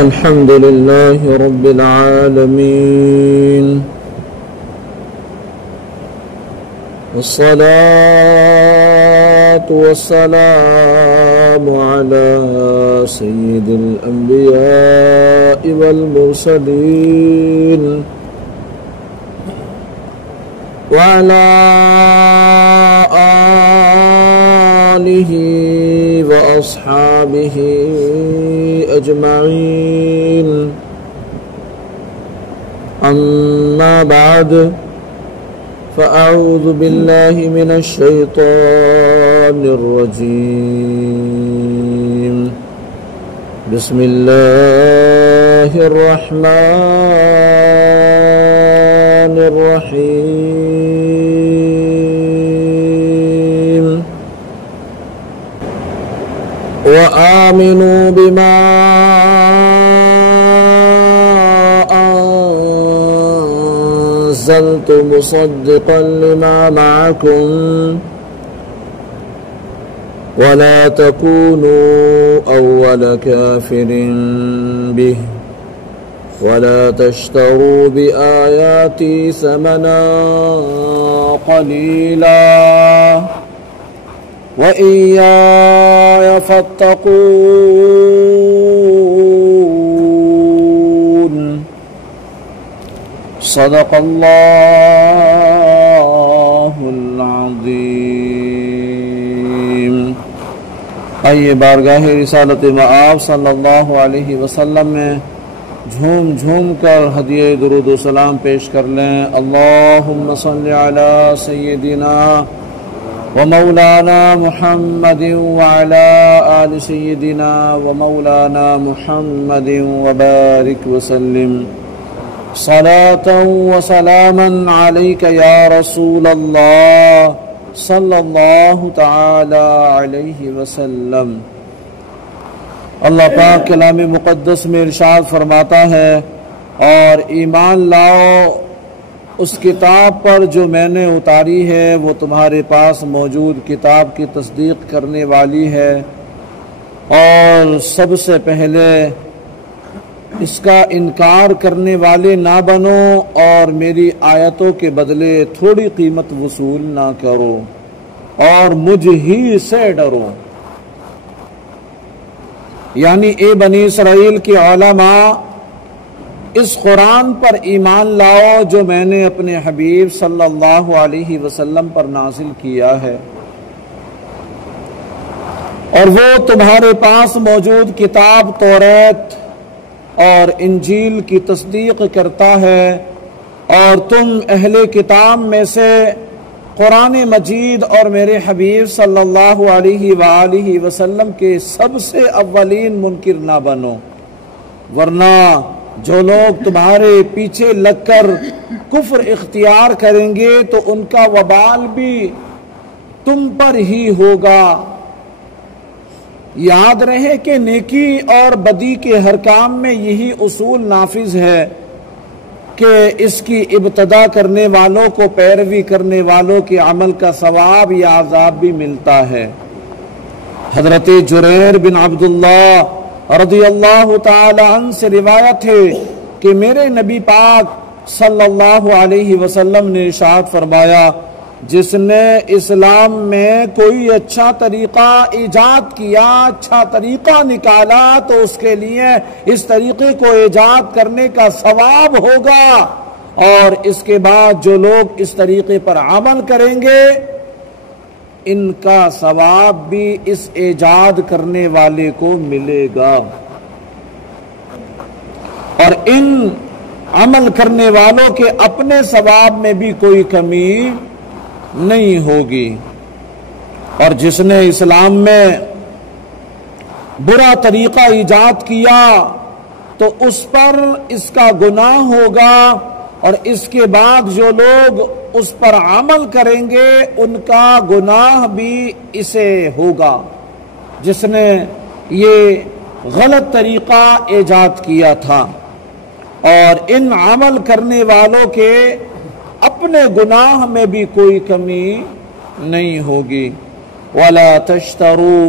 الحمد لله رب العالمين والصلاة والسلام على سيد الأنبياء والمرسلين وعلى آله وأصحابه أجمعين أما بعد فأعوذ بالله من الشيطان الرجيم بسم الله الرحمن الرحيم وآمنوا بما أنزلت مصدقا لما معكم ولا تكونوا أول كافر به ولا تشتروا بآياتي ثمنا قليلا وإياي فاتقون صدق اللہ العظیم۔ آئیے بارگاہ رسالت مآب صلی اللہ علیہ وسلم میں جھوم جھوم کر ہدیہ درود و سلام پیش کر لیں۔ اللہم صلی علی سیدنا ومولانا محمد وعلى آل سيدنا ومولانا محمد وبارك وسلم صلاة وسلاما عليك يا رسول الله صلى الله تعالى عليه وسلم۔ اللہ پاک کلام مقدس میں ارشاد فرماتا ہے، اور ایمان لاؤ اس کتاب پر جو میں نے اتاری ہے، وہ تمہارے پاس موجود کتاب کی تصدیق کرنے والی ہے، اور سب سے پہلے اس کا انکار کرنے والے نہ بنو، اور میری آیتوں کے بدلے تھوڑی قیمت وصول نہ کرو، اور مجھ ہی سے ڈرو۔ یعنی اے بنی اسرائیل کے علماء، اس قرآن پر ایمان لاؤ جو میں نے اپنے حبیب صلی اللہ علیہ وسلم پر نازل کیا ہے، اور وہ تمہارے پاس موجود کتاب توریت اور انجیل کی تصدیق کرتا ہے، اور تم اہل کتاب میں سے قرآن مجید اور میرے حبیب صلی اللہ علیہ وآلہ وسلم کے سب سے اولین منکر نہ بنو، ورنہ جو لوگ تمہارے پیچھے لگ کر کفر اختیار کریں گے تو ان کا وبال بھی تم پر ہی ہوگا۔ یاد رہے کہ نیکی اور بدی کے ہر کام میں یہی اصول نافذ ہے کہ اس کی ابتدا کرنے والوں کو پیروی کرنے والوں کے عمل کا ثواب یا عذاب بھی ملتا ہے۔ حضرت جریر بن عبداللہ رضی اللہ تعالی عنہ سے روایت ہے کہ میرے نبی پاک صلی اللہ علیہ وسلم نے ارشاد فرمایا، جس نے اسلام میں کوئی اچھا طریقہ ایجاد کیا، اچھا طریقہ نکالا، تو اس کے لیے اس طریقے کو ایجاد کرنے کا ثواب ہوگا، اور اس کے بعد جو لوگ اس طریقے پر عمل کریں گے ان کا ثواب بھی اس ایجاد کرنے والے کو ملے گا، اور ان عمل کرنے والوں کے اپنے ثواب میں بھی کوئی کمی نہیں ہوگی۔ اور جس نے اسلام میں برا طریقہ ایجاد کیا تو اس پر اس کا گناہ ہوگا، اور اس کے بعد جو لوگ اس پر عمل کریں گے ان کا گناہ بھی اسے ہوگا، جس نے یہ غلط طریقہ ایجاد کیا تھا۔ اور ان عمل کرنے والوں کے اپنے گناہ میں بھی کوئی کمی نہیں ہوگی۔ وَلَا تَشْتَرُوا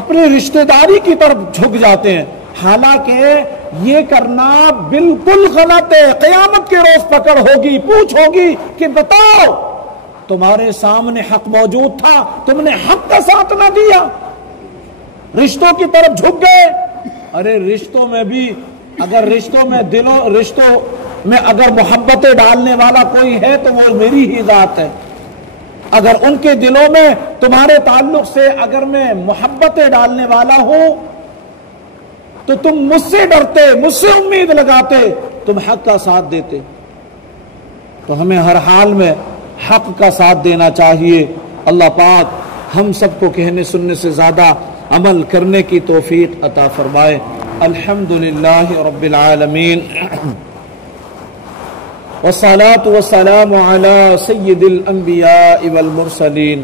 اپنی رشتہ داری کی طرف جھک جاتے ہیں، حالانکہ یہ کرنا بالکل غلط ہے۔ قیامت کے روز پکڑ ہوگی، پوچھ ہوگی کہ بتاؤ تمہارے سامنے حق موجود تھا، تم نے حق کا ساتھ نہ دیا، رشتوں کی طرف جھک گئے۔ ارے رشتوں میں بھی اگر رشتوں میں اگر محبتیں ڈالنے والا کوئی ہے تو وہ میری ہی ذات ہے۔ اگر ان کے دلوں میں تمہارے تعلق سے اگر میں محبتیں ڈالنے والا ہوں تو تم مجھ سے ڈرتے، مجھ سے امید لگاتے، تم حق کا ساتھ دیتے۔ تو ہمیں ہر حال میں حق کا ساتھ دینا چاہیے۔ اللہ پاک ہم سب کو کہنے سننے سے زیادہ عمل کرنے کی توفیق عطا فرمائے۔ الحمدللہ رب العالمین، والصلاة والسلام على سید الانبیاء والمرسلین۔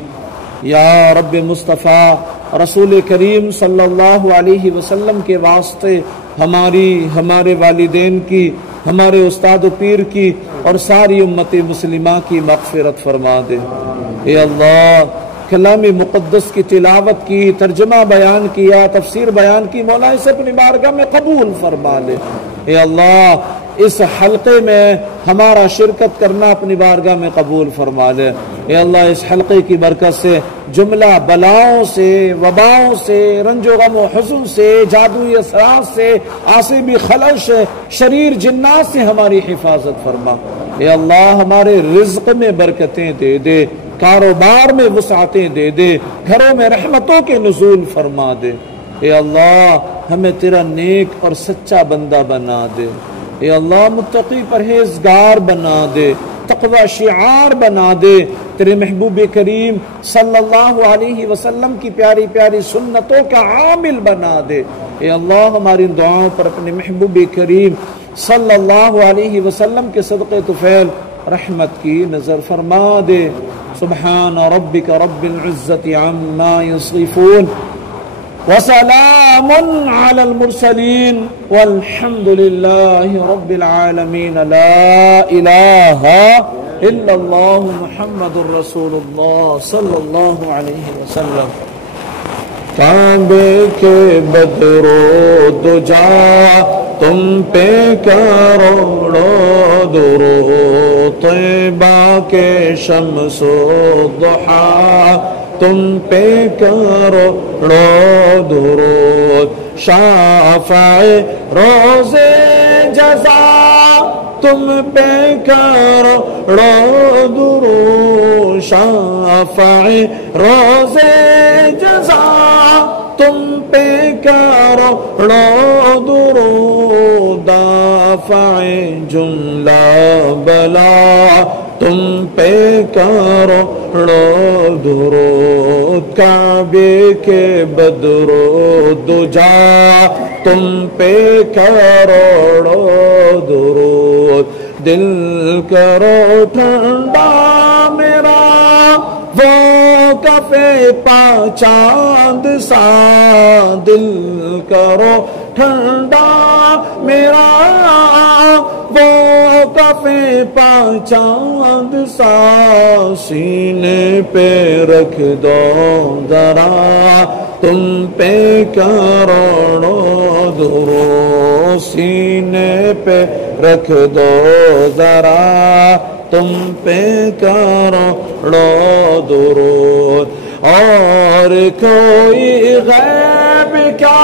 یا رب مصطفیٰ رسول کریم صلی اللہ علیہ وسلم کے واسطے ہمارے والدین کی، ہمارے استاد و پیر کی اور ساری امت مسلمہ کی مغفرت فرما دے۔ اے اللہ، کلام مقدس کی تلاوت کی، ترجمہ بیان کیا، تفسیر بیان کی، مولا اسے اپنی بارگاہ میں قبول فرما لے۔ اے اللہ، اس حلقے میں ہمارا شرکت کرنا اپنی بارگاہ میں قبول فرما لے۔ اے اللہ، اس حلقے کی برکت سے جملہ بلاؤں سے، وباؤں سے، رنج و غم و حزن سے، جادوئی اثرات سے، عاصبی خلل سے، شریر جنات سے ہماری حفاظت فرما۔ اے اللہ، ہمارے رزق میں برکتیں دے دے، کاروبار میں وسعتیں دے دے، گھروں میں رحمتوں کے نزول فرما دے۔ اے اللہ، ہمیں تیرا نیک اور سچا بندہ بنا دے۔ اے اللہ، متقی پرہیزگار بنا دے، تقوی شعار بنا دے، تیرے محبوب کریم صلی اللہ علیہ وسلم کی پیاری پیاری سنتوں کا عامل بنا دے۔ اے اللہ، ہماری دعاؤں پر اپنے محبوب کریم صلی اللہ علیہ وسلم کے صدقے طفیل رحمت کی نظر فرما دے۔ سبحان ربک رب العزت عما یصفون وسلام علی المرسلین والحمد للہ رب العالمین۔ لا الہ الا اللہ محمد الرسول اللہ صلی اللہ علیہ وسلم۔ کعبے کے بدرو دجا تم پہ کروڑو درود، طیبہ کے شمس و ضحیٰ تم پہ کروڑو درود، شافع روز جزا تم پہ کروڑو درود، شافع روز جزا تم پہ کروڑو درود، دافع جملہ بلا تم پہ کروڑو درود، کعبے کے بدرو دجا تم پہ کروڑو درود، دل کرو ٹھنڈا میرا وہ کفے پا چاند سا، دل کرو ٹھنڈا میرا وہ کفے پا چاند سا، سینے پہ رکھ دو ذرا تم پہ کروڑو درود، سینے پہ رکھ دو ذرا تم پہ کروڑو درود، اور کوئی غیب کیا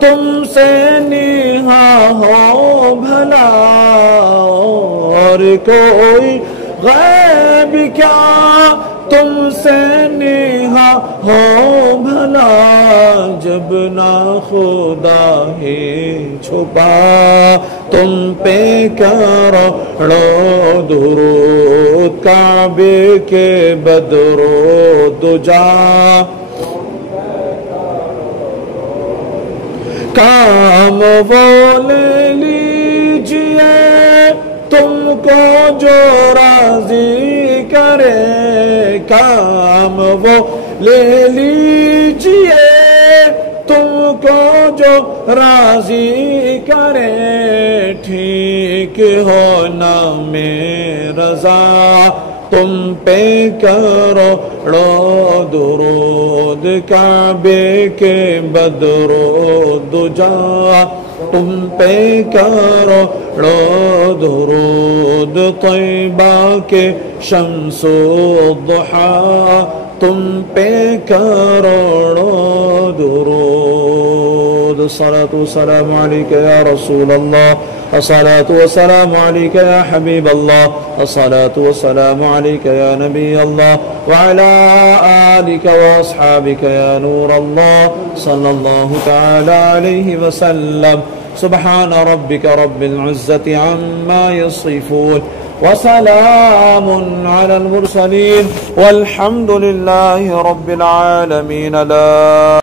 تم سے نیہا ہو بھلا، اور کوئی غیب کیا تم سے نیہا ہو بھلا، جب نہ خدا ہی چھپا تم پہ کروڑو درود، کعبے کے بدرو دجا کام وہ لے لیجئے تم کو جو راضی کرے، کام وہ لے لیجئے تم کو جو راضی کرے، ٹھیک ہو نام رضا تم پہ کروڑوں درود، کعبے کے بدر و دجا تم پہ کروڑوں درود، طیبہ کے شمس و ضحیٰ تم پہ کروڑوں درود۔ الصلاة والسلام علیکہ یا رسول اللہ، الصلاة والسلام علیکہ یا حبیب اللہ، الصلاة والسلام علیکہ یا نبی اللہ، وعلی آلک واصحابک یا نور اللہ، صلی اللہ تعالی علیہ وسلم۔ سبحان ربک رب العزة عما یصفون، وسلام على المرسلين، والحمد لله رب العالمين۔ لا